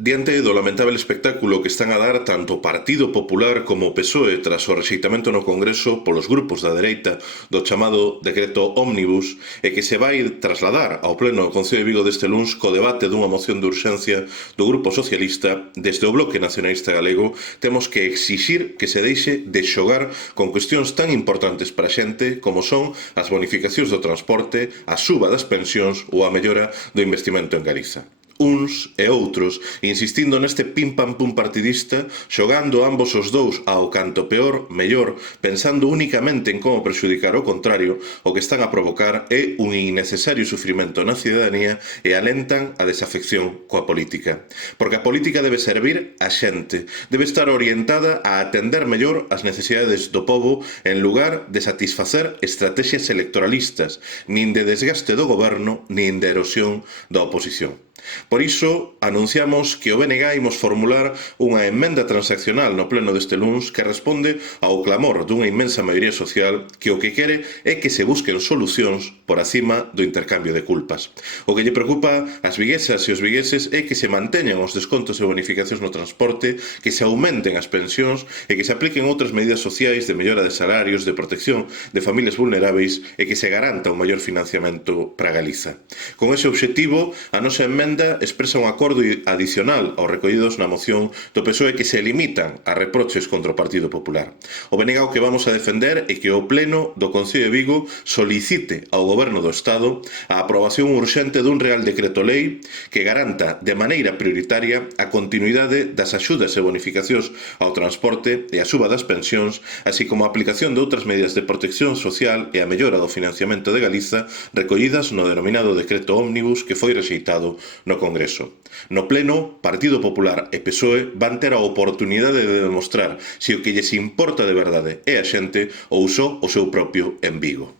Diante do lamentável espectáculo que están a dar tanto o Partido Popular como o PSOE tras o rexeitamento no Congreso polos grupos da dereita do chamado decreto Ómnibus e que se vai trasladar ao pleno do Concello de Vigo deste luns co debate dunha moción de urxencia do Grupo Socialista, desde o Bloque Nacionalista Galego temos que exixir que se deixe de xogar con cuestións tan importantes para a xente como son as bonificacións do transporte, a suba das pensións ou a mellora do investimento en Galiza. Uns e outros, insistindo neste pim-pam-pum partidista, xogando ambos os dous ao canto peor, mellor, pensando únicamente en como prexudicar o contrario, o que están a provocar é un innecesario sufrimento na cidadanía e alentan a desafección coa política. Porque a política debe servir a xente, debe estar orientada a atender mellor as necesidades do pobo en lugar de satisfacer estrategias electoralistas, nin de desgaste do goberno, nin de erosión da oposición. Por iso, anunciamos que o BNG imos formular unha emenda transaccional no pleno deste luns que responde ao clamor dunha inmensa maioría social que o que quere é que se busquen solucións por acima do intercambio de culpas. O que lle preocupa ás viguesas e os vigueses é que se manteñan os descontos e bonificacións no transporte, que se aumenten as pensións e que se apliquen outras medidas sociais de mellora de salarios, de protección de familias vulneráveis e que se garanta un maior financiamento para Galiza. Con ese obxectivo, a nosa emenda expresa un acordo adicional aos recollidos na moción do PSOE que se limitan a reproches contra o Partido Popular. O BNG o que vamos a defender é que o Pleno do Concello de Vigo solicite ao Goberno do Estado a aprobación urxente dun Real Decreto Lei que garanta de maneira prioritaria a continuidade das axudas e bonificacións ao transporte e a suba das pensións, así como a aplicación de outras medidas de protección social e a mellora do financiamento de Galiza recollidas no denominado Decreto Ómnibus que foi rexeitado no Congreso. No Pleno, Partido Popular e PSOE van ter a oportunidade de demostrar se o que lles importa de verdade é a xente ou só o seu propio en Vigo.